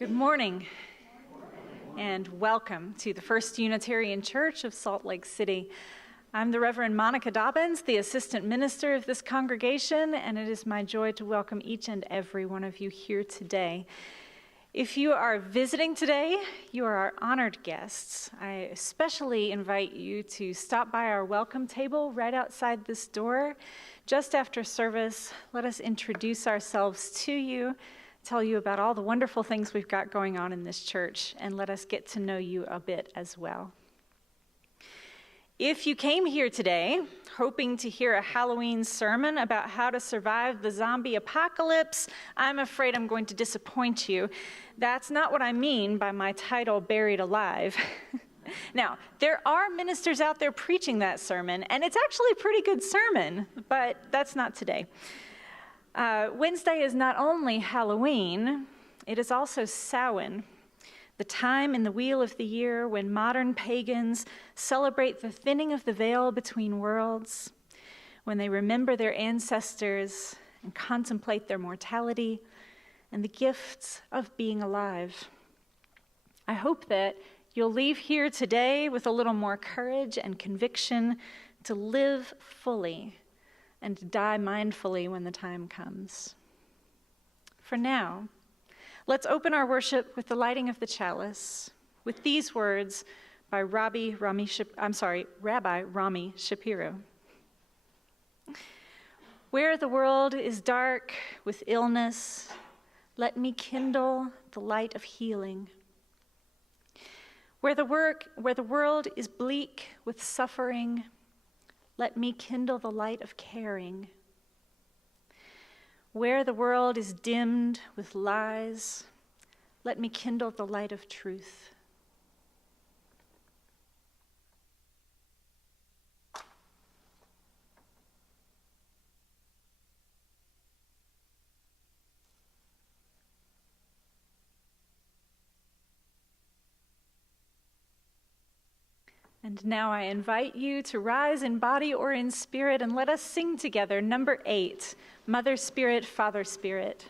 Good morning, and welcome to the First Unitarian Church of Salt Lake City. I'm the Reverend Monica Dobbins, the assistant minister of this congregation, and it is my joy to welcome each and every one of you here today. If you are visiting today, you are our honored guests. I especially invite you to stop by our welcome table right outside this door. Just after service, let us introduce ourselves to you, tell you about all the wonderful things we've got going on in this church, and let us get to know you a bit as well. If you came here today hoping to hear a Halloween sermon about how to survive the zombie apocalypse, I'm afraid I'm going to disappoint you. That's not what I mean by my title, Buried Alive. Now, there are ministers out there preaching that sermon, and it's actually a pretty good sermon, but that's not today. Wednesday is not only Halloween, it is also Samhain, the time in the wheel of the year when modern pagans celebrate the thinning of the veil between worlds, when they remember their ancestors and contemplate their mortality and the gifts of being alive. I hope that you'll leave here today with a little more courage and conviction to live fully and die mindfully when the time comes. For now, let's open our worship with the lighting of the chalice with these words by Rabbi Rami Shapiro. Where the world is dark with illness, let me kindle the light of healing. Where the world is bleak with suffering, let me kindle the light of caring. Where the world is dimmed with lies, let me kindle the light of truth. And now I invite you to rise in body or in spirit, and let us sing together number 8, Mother Spirit, Father Spirit.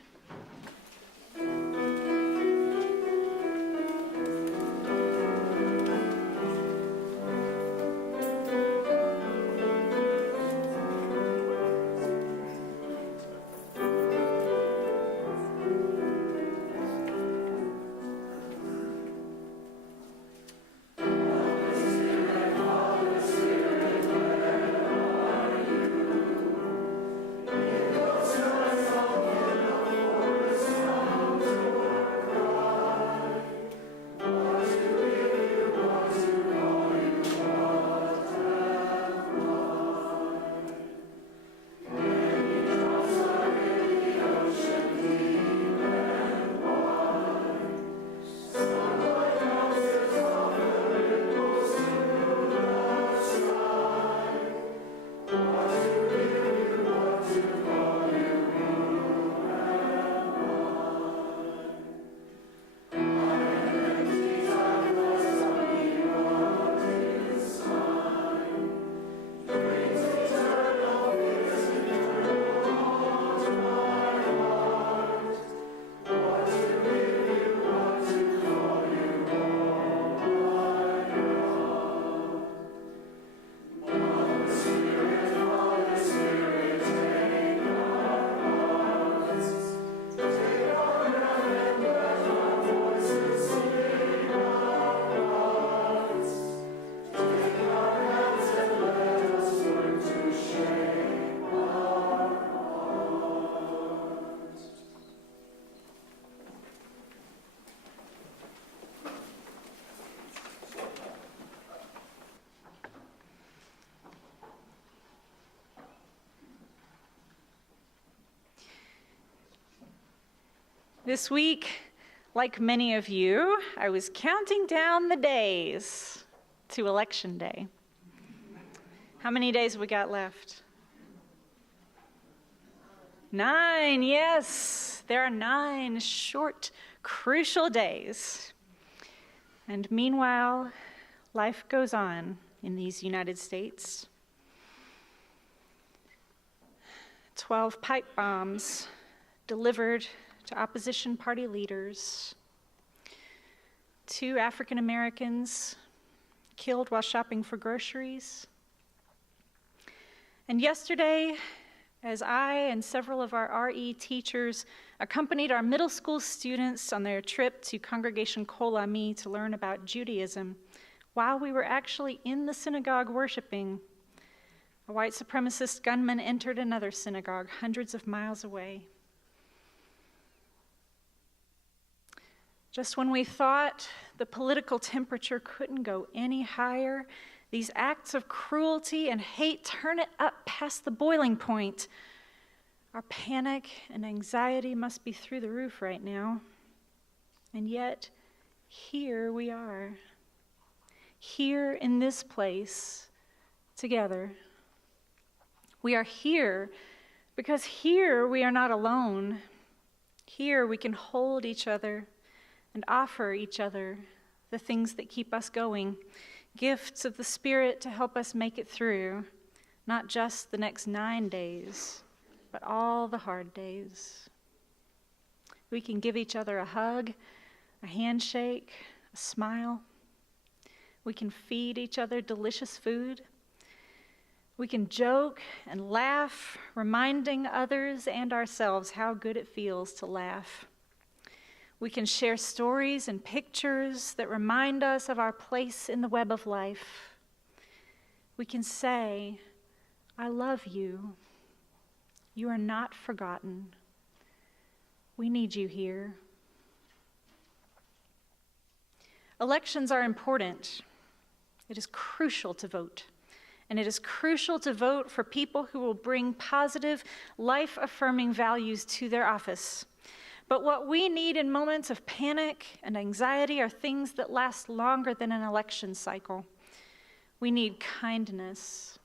This week, like many of you, I was counting down the days to Election Day. How many days have we got left? 9, yes. There are 9 short, crucial days. And meanwhile, life goes on in these United States. 12 pipe bombs delivered to opposition party leaders, 2 African Americans killed while shopping for groceries. And yesterday, as I and several of our RE teachers accompanied our middle school students on their trip to Congregation Kol Ami to learn about Judaism, while we were actually in the synagogue worshiping, a white supremacist gunman entered another synagogue hundreds of miles away. Just when we thought the political temperature couldn't go any higher, these acts of cruelty and hate turn it up past the boiling point. Our panic and anxiety must be through the roof right now. And yet, here we are. Here in this place, together. We are here because here we are not alone. Here we can hold each other and offer each other the things that keep us going, gifts of the Spirit to help us make it through, not just the next 9 days, but all the hard days. We can give each other a hug, a handshake, a smile. We can feed each other delicious food. We can joke and laugh, reminding others and ourselves how good it feels to laugh. We can share stories and pictures that remind us of our place in the web of life. We can say, I love you. You are not forgotten. We need you here. Elections are important. It is crucial to vote. And it is crucial to vote for people who will bring positive, life-affirming values to their office. But what we need in moments of panic and anxiety are things that last longer than an election cycle. We need kindness,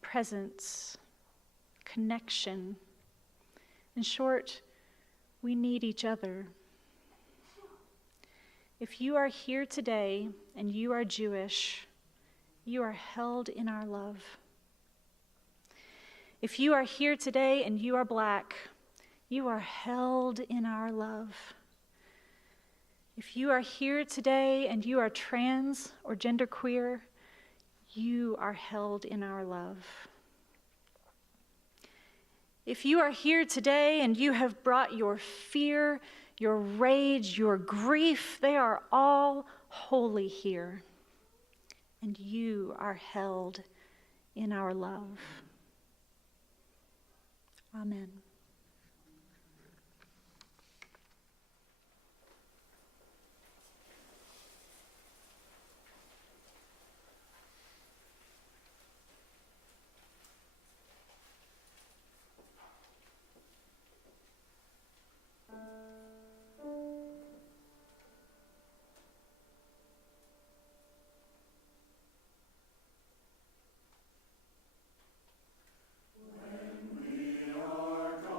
presence, connection. In short, we need each other. If you are here today and you are Jewish, you are held in our love. If you are here today and you are Black, you are held in our love. If you are here today and you are trans or genderqueer, you are held in our love. If you are here today and you have brought your fear, your rage, your grief, they are all holy here. And you are held in our love. Amen. When we are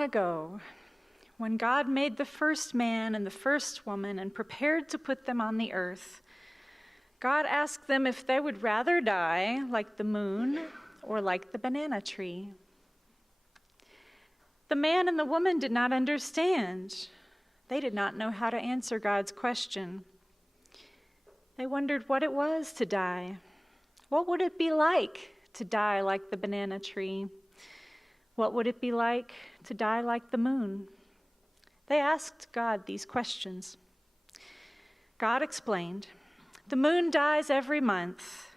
long ago, when God made the first man and the first woman and prepared to put them on the earth, God asked them if they would rather die like the moon or like the banana tree. The man and the woman did not understand. They did not know how to answer God's question. They wondered what it was to die. What would it be like to die like the banana tree? What would it be like to die like the moon? They asked God these questions. God explained, "The moon dies every month.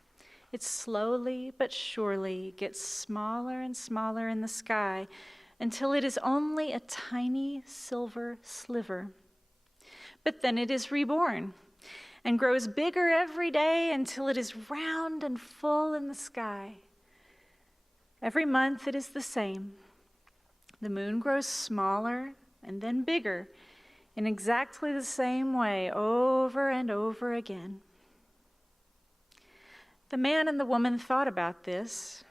It slowly but surely gets smaller and smaller in the sky until it is only a tiny silver sliver. But then it is reborn and grows bigger every day until it is round and full in the sky. Every month it is the same. The moon grows smaller and then bigger in exactly the same way over and over again." The man and the woman thought about this.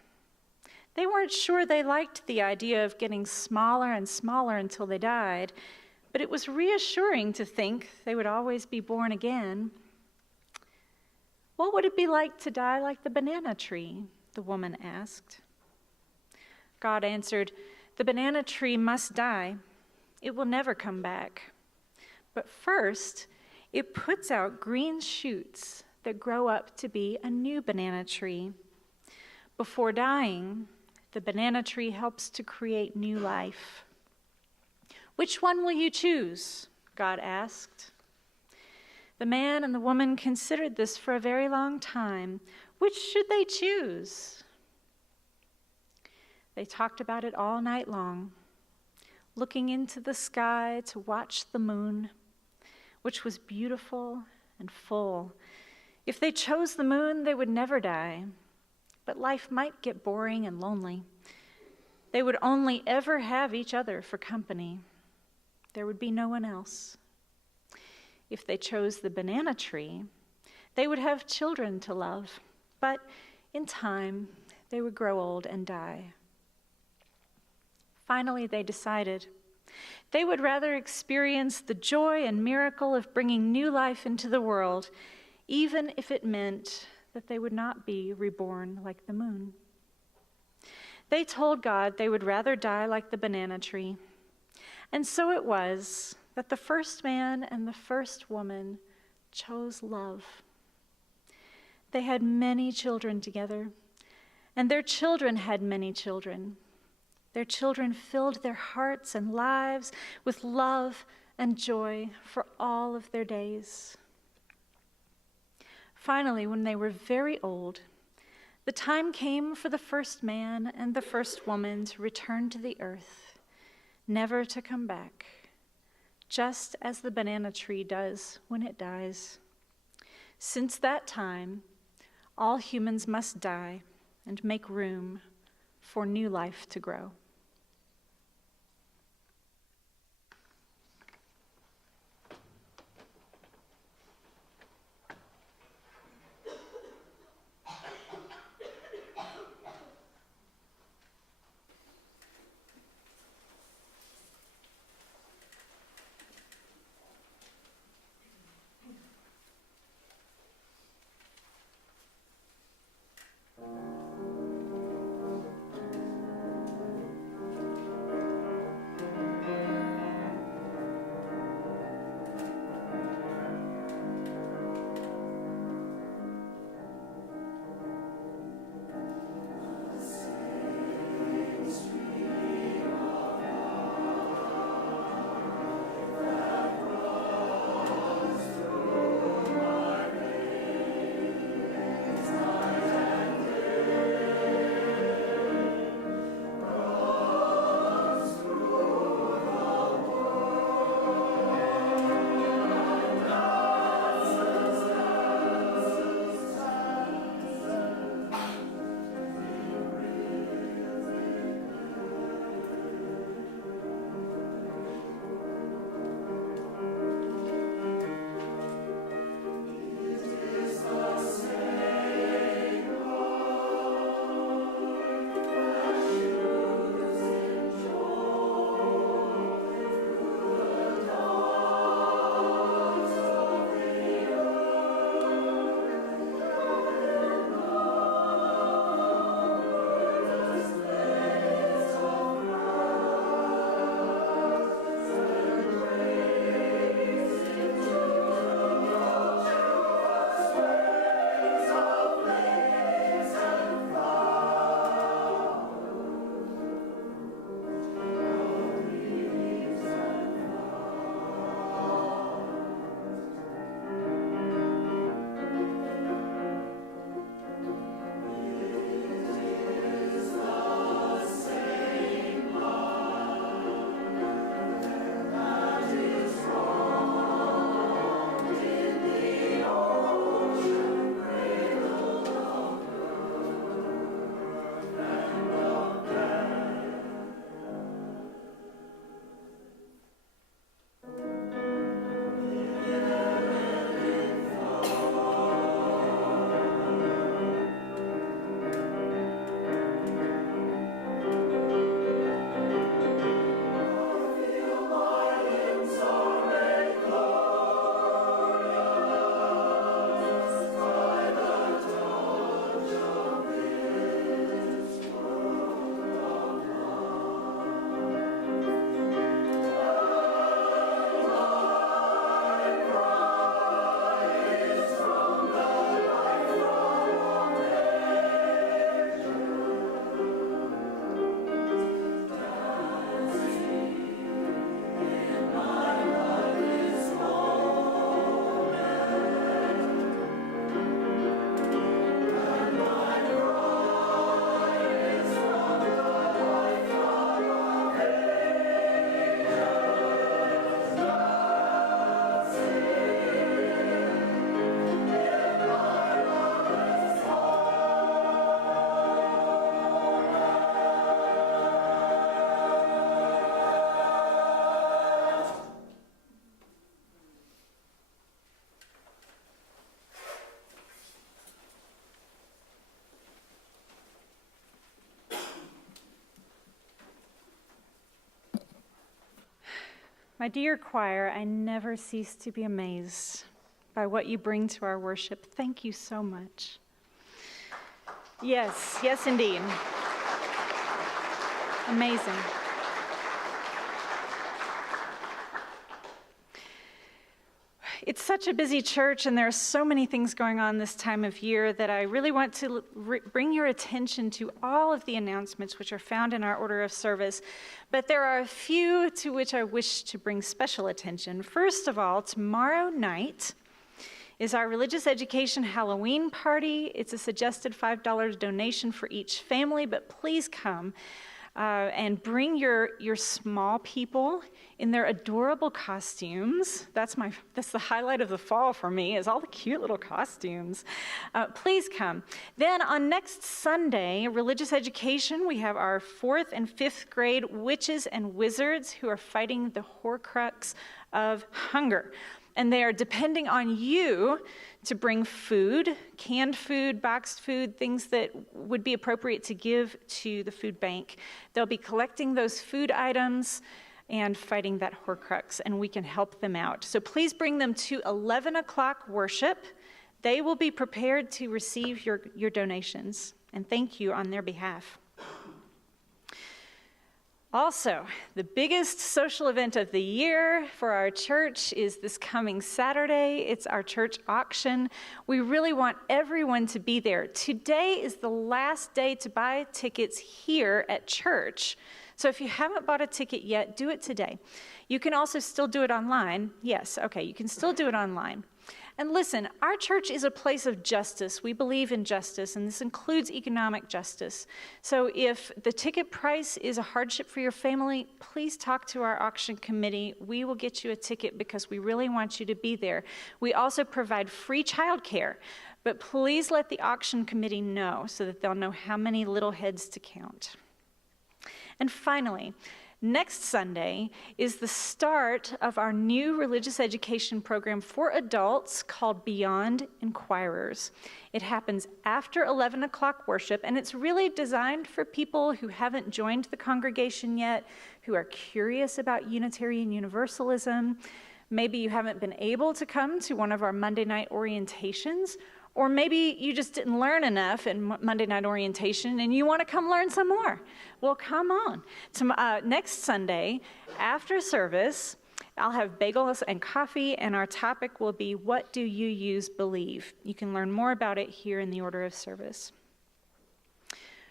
They weren't sure they liked the idea of getting smaller and smaller until they died, but it was reassuring to think they would always be born again. "What would it be like to die like the banana tree?" the woman asked. God answered, "The banana tree must die. It will never come back. But first, it puts out green shoots that grow up to be a new banana tree. Before dying, the banana tree helps to create new life." "Which one will you choose?" God asked. The man and the woman considered this for a very long time. Which should they choose? They talked about it all night long, looking into the sky to watch the moon, which was beautiful and full. If they chose the moon, they would never die, but life might get boring and lonely. They would only ever have each other for company. There would be no one else. If they chose the banana tree, they would have children to love, but in time, they would grow old and die. Finally, they decided they would rather experience the joy and miracle of bringing new life into the world, even if it meant that they would not be reborn like the moon. They told God they would rather die like the banana tree. And so it was that the first man and the first woman chose love. They had many children together, and their children had many children. Their children filled their hearts and lives with love and joy for all of their days. Finally, when they were very old, the time came for the first man and the first woman to return to the earth, never to come back, just as the banana tree does when it dies. Since that time, all humans must die and make room for new life to grow. My dear choir, I never cease to be amazed by what you bring to our worship. Thank you so much. Yes, yes indeed. Amazing. It's such a busy church, and there are so many things going on this time of year that I really want to bring your attention to all of the announcements which are found in our order of service. But there are a few to which I wish to bring special attention. First of all, tomorrow night is our religious education Halloween party. It's a suggested $5 donation for each family, but please come and bring your small people in their adorable costumes. That's the highlight of the fall for me, is all the cute little costumes. Please come. Then on next Sunday, religious education, we have our 4th and 5th grade witches and wizards who are fighting the Horcrux of hunger. And they are depending on you to bring food, canned food, boxed food, things that would be appropriate to give to the food bank. They'll be collecting those food items and fighting that Horcrux, and we can help them out. So please bring them to 11 o'clock worship. They will be prepared to receive your donations, and thank you on their behalf. Also, the biggest social event of the year for our church is this coming Saturday. It's our church auction. We really want everyone to be there. Today is the last day to buy tickets here at church. So if you haven't bought a ticket yet, do it today. You can also still do it online. Yes, okay, you can still do it online. And listen, our church is a place of justice. We believe in justice, and this includes economic justice. So if the ticket price is a hardship for your family, please talk to our auction committee. We will get you a ticket because we really want you to be there. We also provide free childcare, but please let the auction committee know so that they'll know how many little heads to count. And finally, next Sunday is the start of our new religious education program for adults called Beyond Inquirers. It happens after 11 o'clock worship, and it's really designed for people who haven't joined the congregation yet, who are curious about Unitarian Universalism. Maybe you haven't been able to come to one of our Monday night orientations, or maybe you just didn't learn enough in Monday night orientation and you want to come learn some more. Well, come on. Next Sunday, after service, I'll have bagels and coffee, and our topic will be, what do you use believe? You can learn more about it here in the order of service.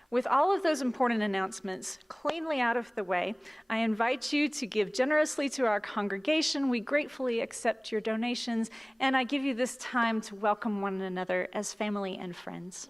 With all of those important announcements cleanly out of the way, I invite you to give generously to our congregation. We gratefully accept your donations, and I give you this time to welcome one another as family and friends.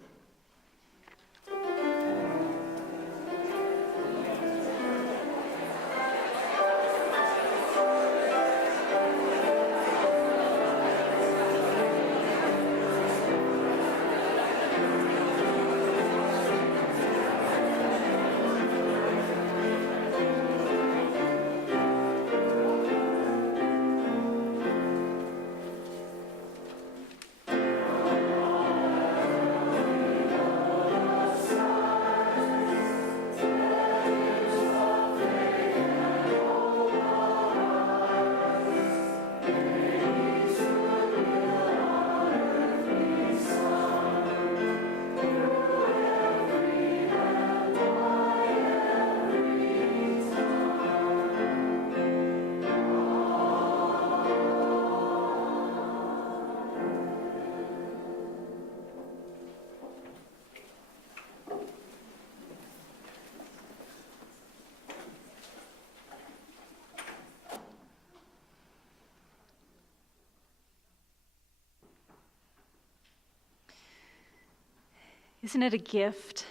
Isn't it a gift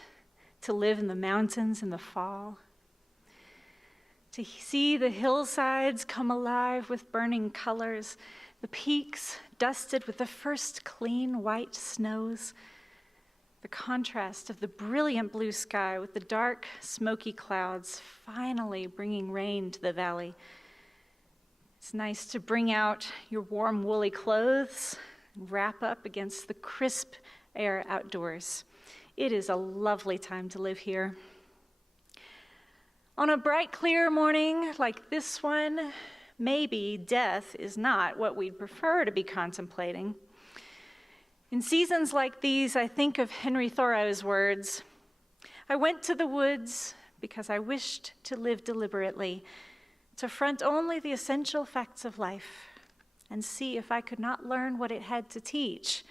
to live in the mountains in the fall? To see the hillsides come alive with burning colors, the peaks dusted with the first clean white snows, the contrast of the brilliant blue sky with the dark, smoky clouds finally bringing rain to the valley. It's nice to bring out your warm, woolly clothes and wrap up against the crisp air outdoors. It is a lovely time to live here. On a bright, clear morning like this one, maybe death is not what we'd prefer to be contemplating. In seasons like these, I think of Henry Thoreau's words, "I went to the woods because I wished to live deliberately, to front only the essential facts of life, and see if I could not learn what it had to teach,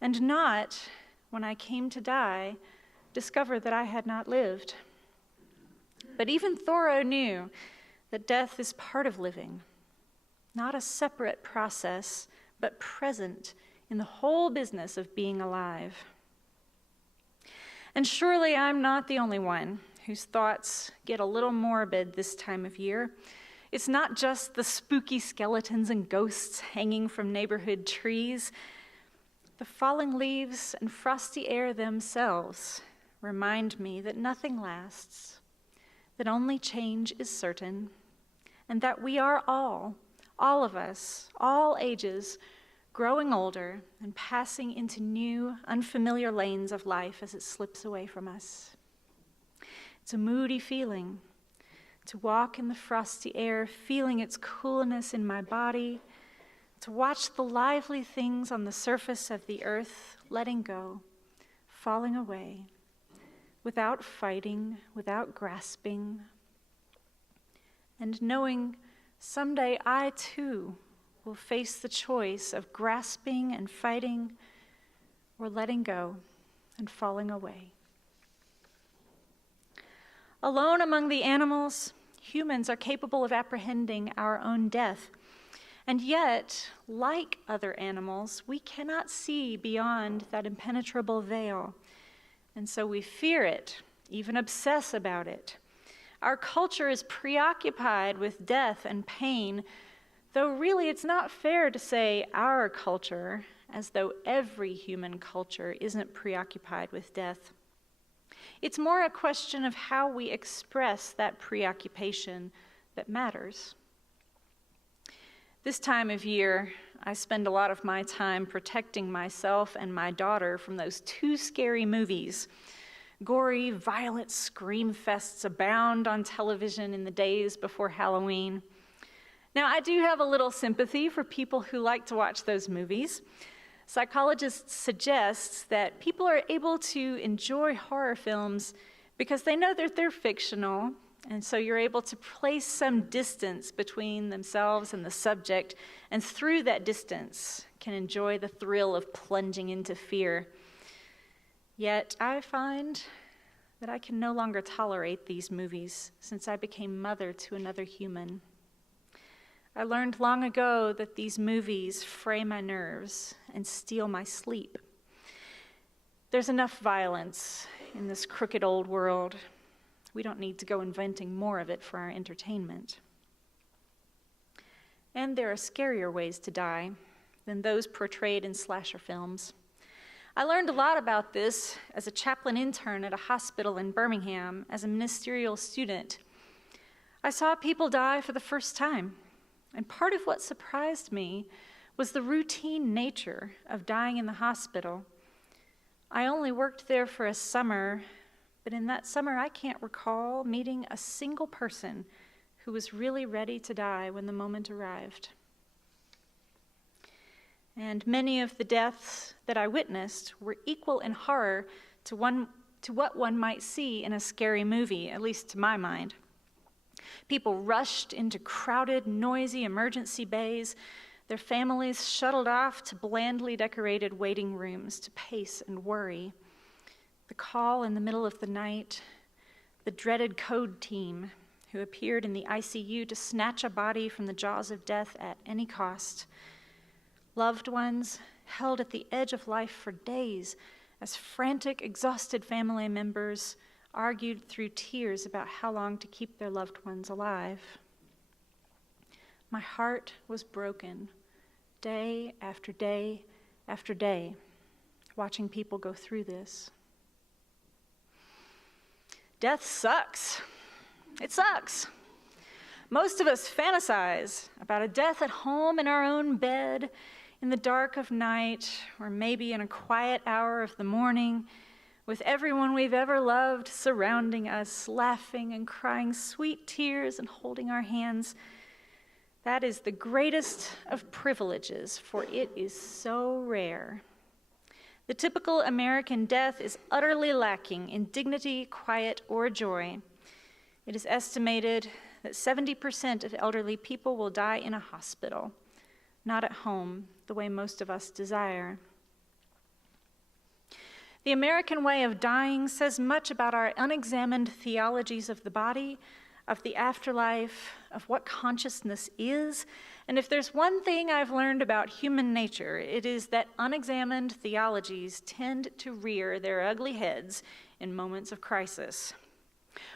and not, when I came to die, discover that I had not lived." But even Thoreau knew that death is part of living, not a separate process, but present in the whole business of being alive. And surely I'm not the only one whose thoughts get a little morbid this time of year. It's not just the spooky skeletons and ghosts hanging from neighborhood trees. The falling leaves and frosty air themselves remind me that nothing lasts, that only change is certain, and that we are all of us, all ages, growing older and passing into new, unfamiliar lanes of life as it slips away from us. It's a moody feeling to walk in the frosty air, feeling its coolness in my body, to watch the lively things on the surface of the earth letting go, falling away, without fighting, without grasping, and knowing someday I too will face the choice of grasping and fighting or letting go and falling away. Alone among the animals, humans are capable of apprehending our own death. And yet, like other animals, we cannot see beyond that impenetrable veil. And so we fear it, even obsess about it. Our culture is preoccupied with death and pain, though really it's not fair to say our culture, as though every human culture isn't preoccupied with death. It's more a question of how we express that preoccupation that matters. This time of year, I spend a lot of my time protecting myself and my daughter from those two scary movies. Gory, violent scream fests abound on television in the days before Halloween. Now, I do have a little sympathy for people who like to watch those movies. Psychologists suggest that people are able to enjoy horror films because they know that they're fictional, and so you're able to place some distance between themselves and the subject, and through that distance can enjoy the thrill of plunging into fear. Yet I find that I can no longer tolerate these movies since I became mother to another human. I learned long ago that these movies fray my nerves and steal my sleep. There's enough violence in this crooked old world. We don't need to go inventing more of it for our entertainment. And there are scarier ways to die than those portrayed in slasher films. I learned a lot about this as a chaplain intern at a hospital in Birmingham as a ministerial student. I saw people die for the first time. And part of what surprised me was the routine nature of dying in the hospital. I only worked there for a summer, but in that summer I can't recall meeting a single person who was really ready to die when the moment arrived. And many of the deaths that I witnessed were equal in horror to what one might see in a scary movie, at least to my mind. People rushed into crowded, noisy emergency bays, their families shuttled off to blandly decorated waiting rooms to pace and worry. The call in the middle of the night, the dreaded code team who appeared in the ICU to snatch a body from the jaws of death at any cost. Loved ones held at the edge of life for days as frantic, exhausted family members argued through tears about how long to keep their loved ones alive. My heart was broken day after day after day, watching people go through this. Death sucks. It sucks. Most of us fantasize about a death at home in our own bed, in the dark of night, or maybe in a quiet hour of the morning, with everyone we've ever loved surrounding us, laughing and crying sweet tears and holding our hands. That is the greatest of privileges, for it is so rare. The typical American death is utterly lacking in dignity, quiet, or joy. It is estimated that 70% of elderly people will die in a hospital, not at home, the way most of us desire. The American way of dying says much about our unexamined theologies of the body, of the afterlife, of what consciousness is. And if there's one thing I've learned about human nature, it is that unexamined theologies tend to rear their ugly heads in moments of crisis.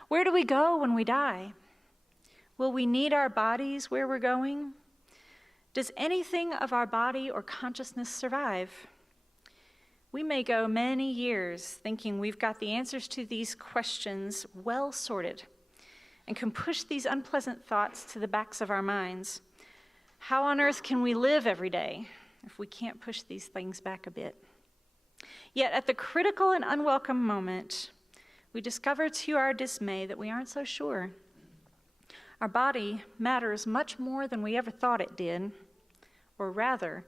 Where do we go when we die? Will we need our bodies where we're going? Does anything of our body or consciousness survive? We may go many years thinking we've got the answers to these questions well sorted and can push these unpleasant thoughts to the backs of our minds. How on earth can we live every day if we can't push these things back a bit? Yet at the critical and unwelcome moment, we discover to our dismay that we aren't so sure. Our body matters much more than we ever thought it did, or rather,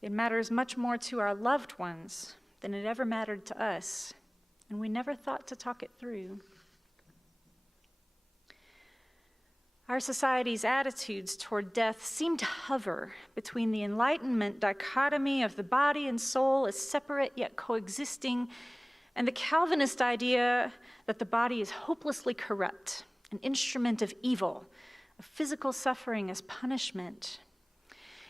it matters much more to our loved ones than it ever mattered to us, and we never thought to talk it through. Our society's attitudes toward death seem to hover between the Enlightenment dichotomy of the body and soul as separate yet coexisting, and the Calvinist idea that the body is hopelessly corrupt, an instrument of evil, of physical suffering as punishment.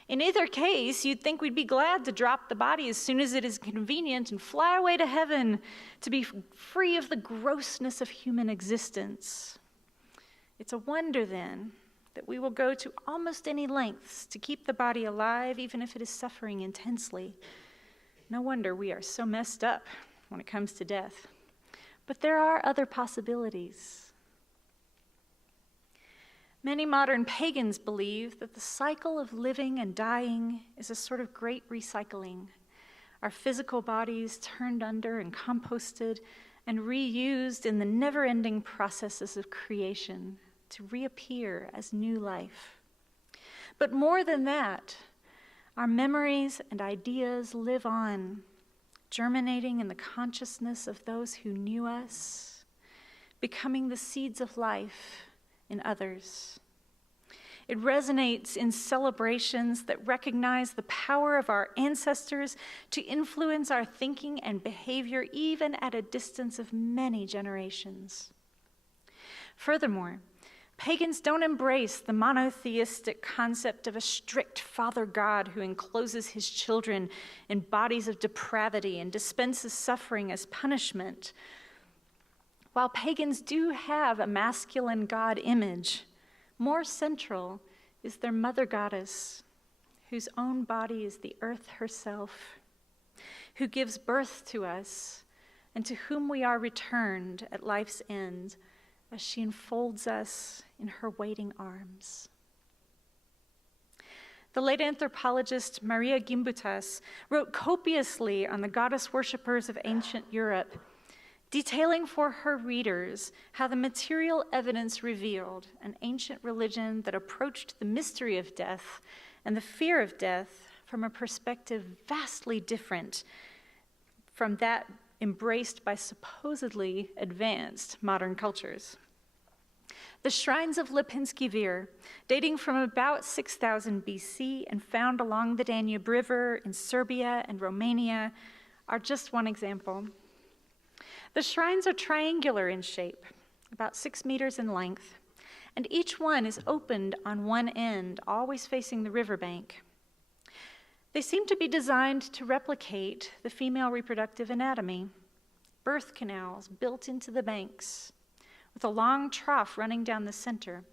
In either case, you'd think we'd be glad to drop the body as soon as it is convenient and fly away to heaven to be free of the grossness of human existence. It's a wonder, then, that we will go to almost any lengths to keep the body alive, even if it is suffering intensely. No wonder we are so messed up when it comes to death. But there are other possibilities. Many modern pagans believe that the cycle of living and dying is a sort of great recycling. Our physical bodies turned under and composted and reused in the never-ending processes of creation to reappear as new life. But more than that, our memories and ideas live on, germinating in the consciousness of those who knew us, becoming the seeds of life in others. It resonates in celebrations that recognize the power of our ancestors to influence our thinking and behavior even at a distance of many generations. Furthermore, pagans don't embrace the monotheistic concept of a strict Father God who encloses his children in bodies of depravity and dispenses suffering as punishment. While pagans do have a masculine God image, more central is their mother goddess, whose own body is the earth herself, who gives birth to us and to whom we are returned at life's end as she enfolds us in her waiting arms. The late anthropologist Maria Gimbutas wrote copiously on the goddess worshippers of ancient Europe, detailing for her readers how the material evidence revealed an ancient religion that approached the mystery of death and the fear of death from a perspective vastly different from that embraced by supposedly advanced modern cultures. The shrines of Lipinski Vir, dating from about 6000 BC and found along the Danube River in Serbia and Romania, are just one example. The shrines are triangular in shape, about 6 meters in length, and each one is opened on one end, always facing the riverbank. They seem to be designed to replicate the female reproductive anatomy, birth canals built into the banks, with a long trough running down the center.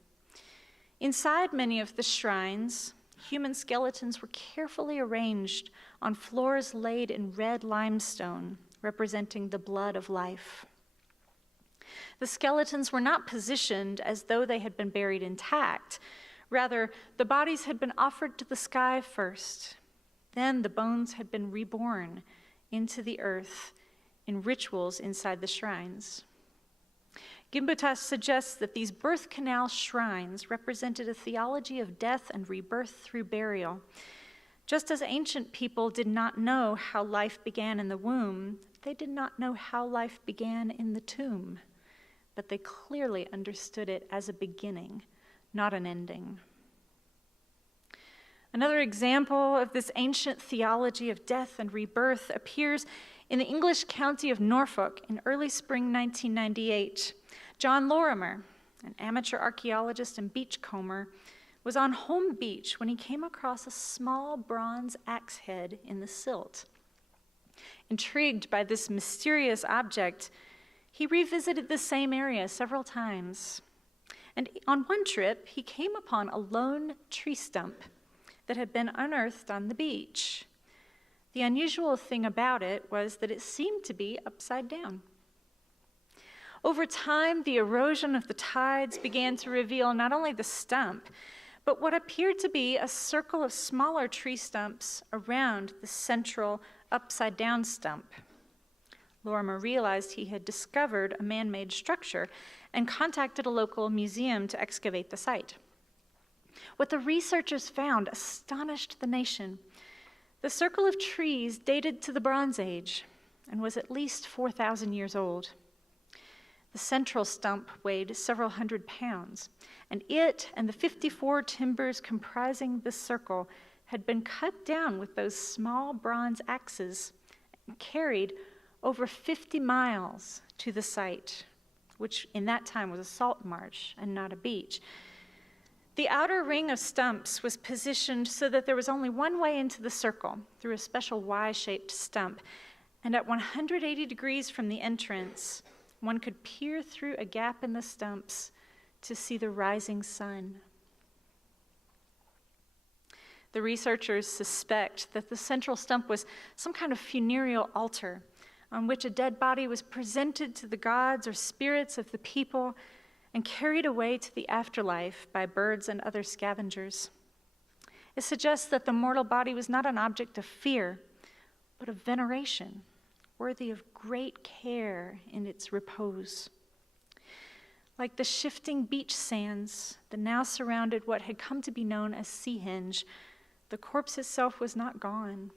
Inside many of the shrines, human skeletons were carefully arranged on floors laid in red limestone, representing the blood of life. The skeletons were not positioned as though they had been buried intact. Rather, the bodies had been offered to the sky first. Then the bones had been reborn into the earth in rituals inside the shrines. Gimbutas suggests that these birth canal shrines represented a theology of death and rebirth through burial. Just as ancient people did not know how life began in the womb, they did not know how life began in the tomb, but they clearly understood it as a beginning, not an ending. Another example of this ancient theology of death and rebirth appears in the English county of Norfolk in early spring 1998. John Lorimer, an amateur archaeologist and beachcomber, was on Home Beach when he came across a small bronze axe head in the silt. Intrigued by this mysterious object, he revisited the same area several times. And on one trip, he came upon a lone tree stump that had been unearthed on the beach. The unusual thing about it was that it seemed to be upside down. Over time, the erosion of the tides began to reveal not only the stump, but what appeared to be a circle of smaller tree stumps around the central upside-down stump. Lorimer realized he had discovered a man-made structure and contacted a local museum to excavate the site. What the researchers found astonished the nation. The circle of trees dated to the Bronze Age and was at least 4,000 years old. The central stump weighed several hundred pounds, and it and the 54 timbers comprising the circle had been cut down with those small bronze axes and carried over 50 miles to the site, which in that time was a salt marsh and not a beach. The outer ring of stumps was positioned so that there was only one way into the circle, through a special Y-shaped stump, and at 180 degrees from the entrance, one could peer through a gap in the stumps to see the rising sun. The researchers suspect that the central stump was some kind of funereal altar on which a dead body was presented to the gods or spirits of the people and carried away to the afterlife by birds and other scavengers. It suggests that the mortal body was not an object of fear, but of veneration, worthy of great care in its repose. Like the shifting beach sands that now surrounded what had come to be known as Seahenge, the corpse itself was not gone,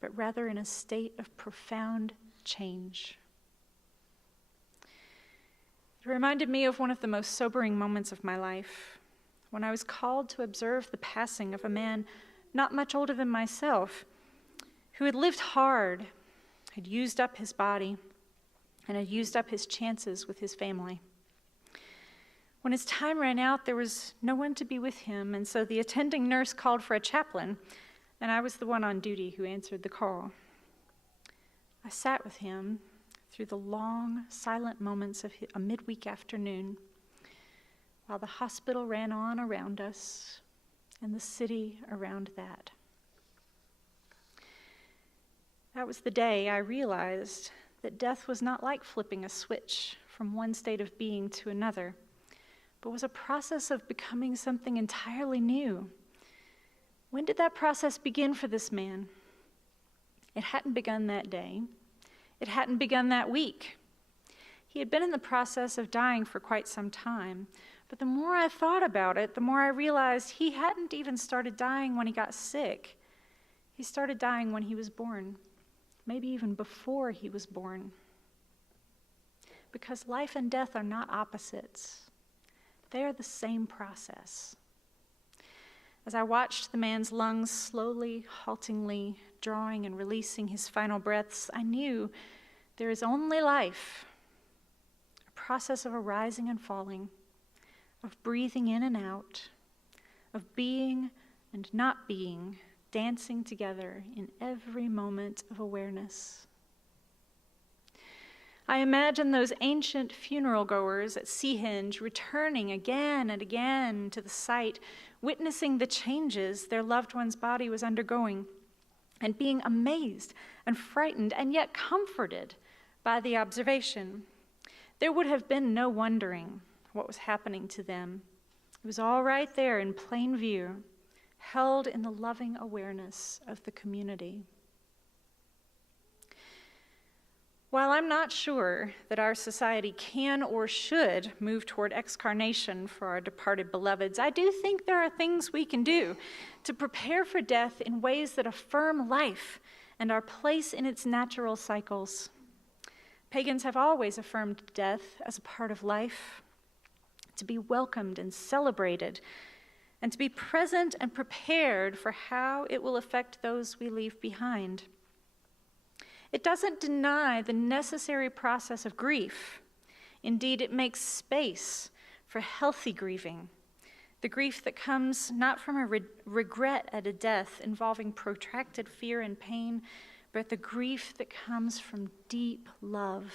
but rather in a state of profound change. It reminded me of one of the most sobering moments of my life, when I was called to observe the passing of a man not much older than myself, who had lived hard, had used up his body, and had used up his chances with his family. When his time ran out, there was no one to be with him, and so the attending nurse called for a chaplain, and I was the one on duty who answered the call. I sat with him through the long, silent moments of a midweek afternoon, while the hospital ran on around us and the city around that. That was the day I realized that death was not like flipping a switch from one state of being to another, but was a process of becoming something entirely new. When did that process begin for this man? It hadn't begun that day. It hadn't begun that week. He had been in the process of dying for quite some time, but the more I thought about it, the more I realized he hadn't even started dying when he got sick. He started dying when he was born, maybe even before he was born. Because life and death are not opposites. They are the same process. As I watched the man's lungs slowly, haltingly drawing and releasing his final breaths, I knew there is only life, a process of arising and falling, of breathing in and out, of being and not being, dancing together in every moment of awareness. I imagine those ancient funeral goers at Seahenge returning again and again to the site, witnessing the changes their loved one's body was undergoing, and being amazed and frightened and yet comforted by the observation. There would have been no wondering what was happening to them. It was all right there in plain view, held in the loving awareness of the community. While I'm not sure that our society can or should move toward excarnation for our departed beloveds, I do think there are things we can do to prepare for death in ways that affirm life and our place in its natural cycles. Pagans have always affirmed death as a part of life, to be welcomed and celebrated, and to be present and prepared for how it will affect those we leave behind. It doesn't deny the necessary process of grief. Indeed, it makes space for healthy grieving, the grief that comes not from a regret at a death involving protracted fear and pain, but the grief that comes from deep love.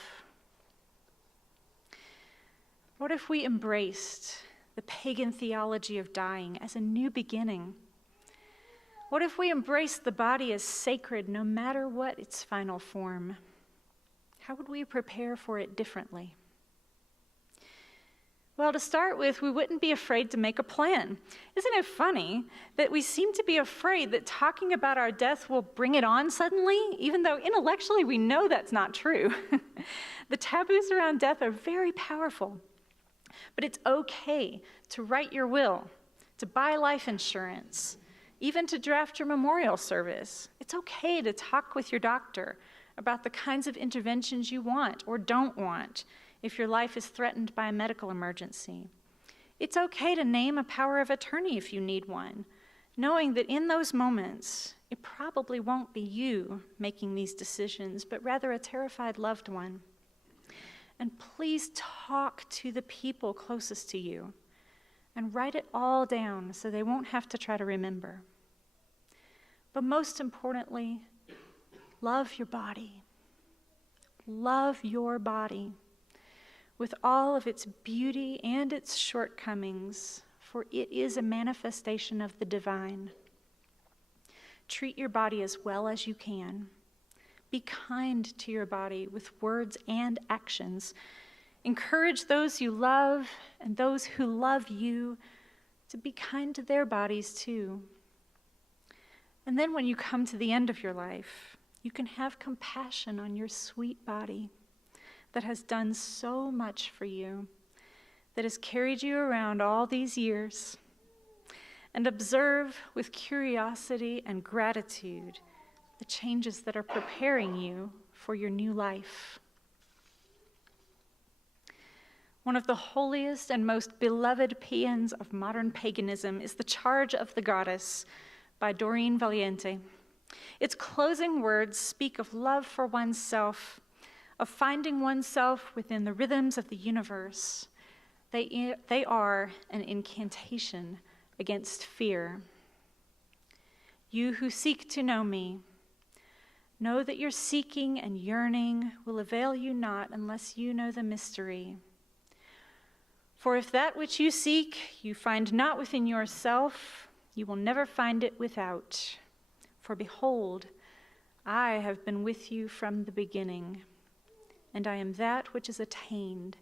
What if we embraced the pagan theology of dying as a new beginning? What if we embraced the body as sacred no matter what its final form? How would we prepare for it differently? Well, to start with, we wouldn't be afraid to make a plan. Isn't it funny that we seem to be afraid that talking about our death will bring it on suddenly, even though intellectually we know that's not true? The taboos around death are very powerful. But it's okay to write your will, to buy life insurance, even to draft your memorial service. It's okay to talk with your doctor about the kinds of interventions you want or don't want if your life is threatened by a medical emergency. It's okay to name a power of attorney if you need one, knowing that in those moments, it probably won't be you making these decisions, but rather a terrified loved one. And please talk to the people closest to you and write it all down so they won't have to try to remember. But most importantly, love your body. Love your body with all of its beauty and its shortcomings, for it is a manifestation of the divine. Treat your body as well as you can. Be kind to your body with words and actions. Encourage those you love and those who love you to be kind to their bodies too. And then when you come to the end of your life, you can have compassion on your sweet body that has done so much for you, that has carried you around all these years, and observe with curiosity and gratitude the changes that are preparing you for your new life. One of the holiest and most beloved paeans of modern paganism is The Charge of the Goddess by Doreen Valiente. Its closing words speak of love for oneself, of finding oneself within the rhythms of the universe. They are an incantation against fear. You who seek to know me, know that your seeking and yearning will avail you not unless you know the mystery. For if that which you seek you find not within yourself, you will never find it without. For behold, I have been with you from the beginning, and I am that which is attained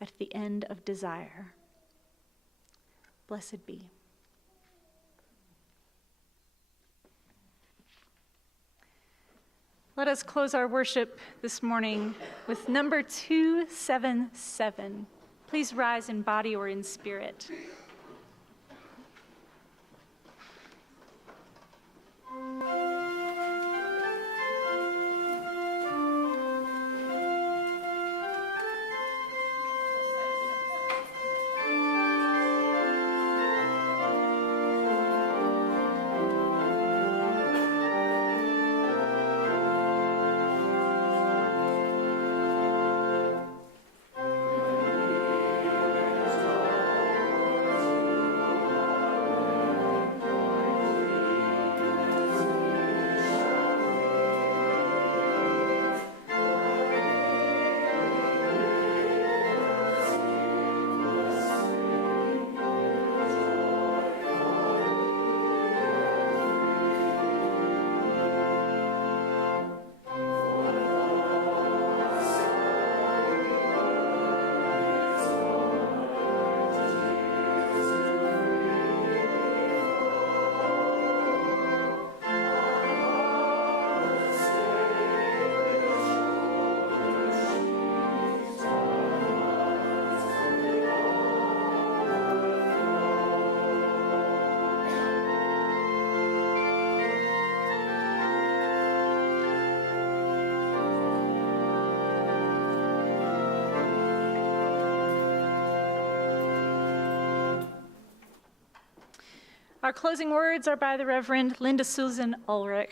at the end of desire. Blessed be. Let us close our worship this morning with number 277. Please rise in body or in spirit. Our closing words are by the Reverend Linda Susan Ulrich.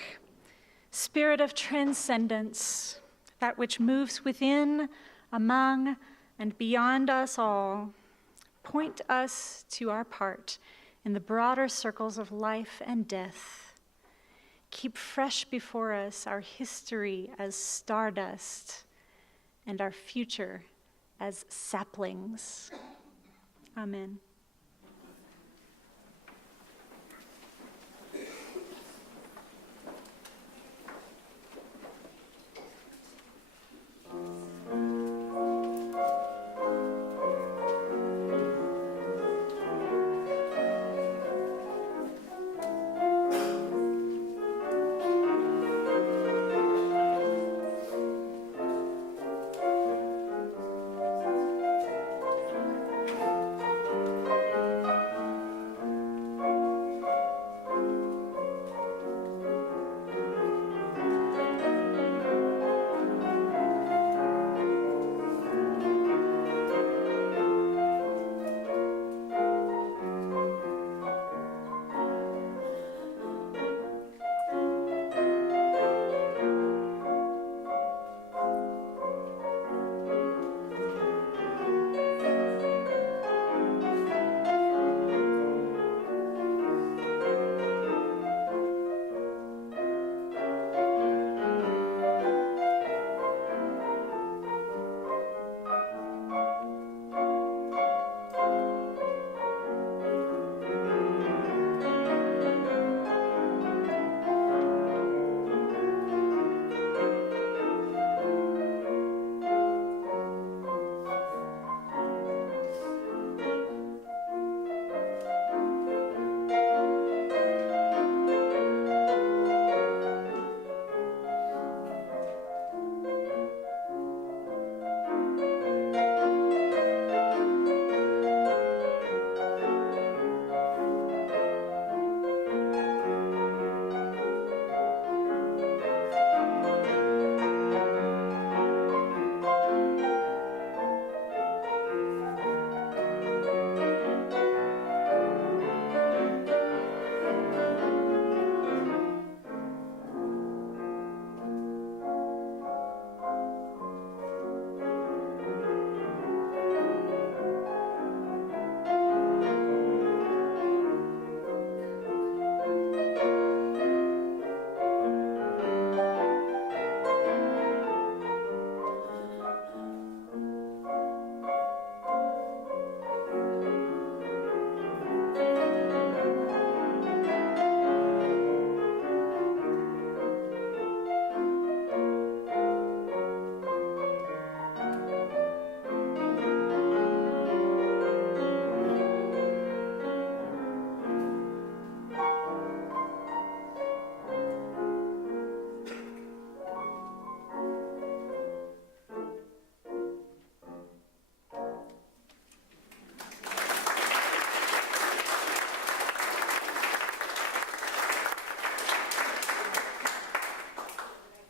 Spirit of transcendence, that which moves within, among, and beyond us all, point us to our part in the broader circles of life and death. Keep fresh before us our history as stardust and our future as saplings. Amen.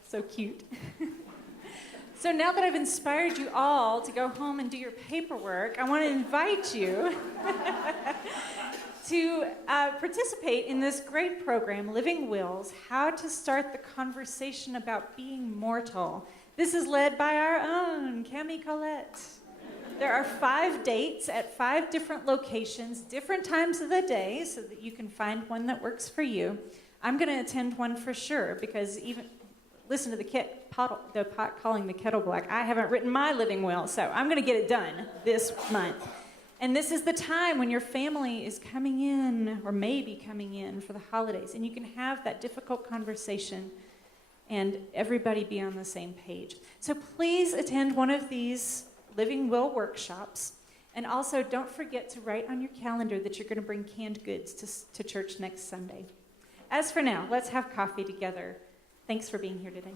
So cute. So now that I've inspired you all to go home and do your paperwork, I want to invite you to participate in this great program, Living Wills, How to Start the Conversation About Being Mortal. This is led by our own Cami Colette. There are 5 dates at 5 different locations, different times of the day, so that you can find one that works for you. I'm going to attend one for sure, because even listen to the pot calling the kettle black. I haven't written my living will, so I'm going to get it done this month. And this is the time when your family is coming in, or maybe coming in for the holidays, and you can have that difficult conversation and everybody be on the same page. So please attend one of these Living Will workshops, and also don't forget to write on your calendar that you're going to bring canned goods to church next Sunday. As for now, let's have coffee together. Thanks for being here today.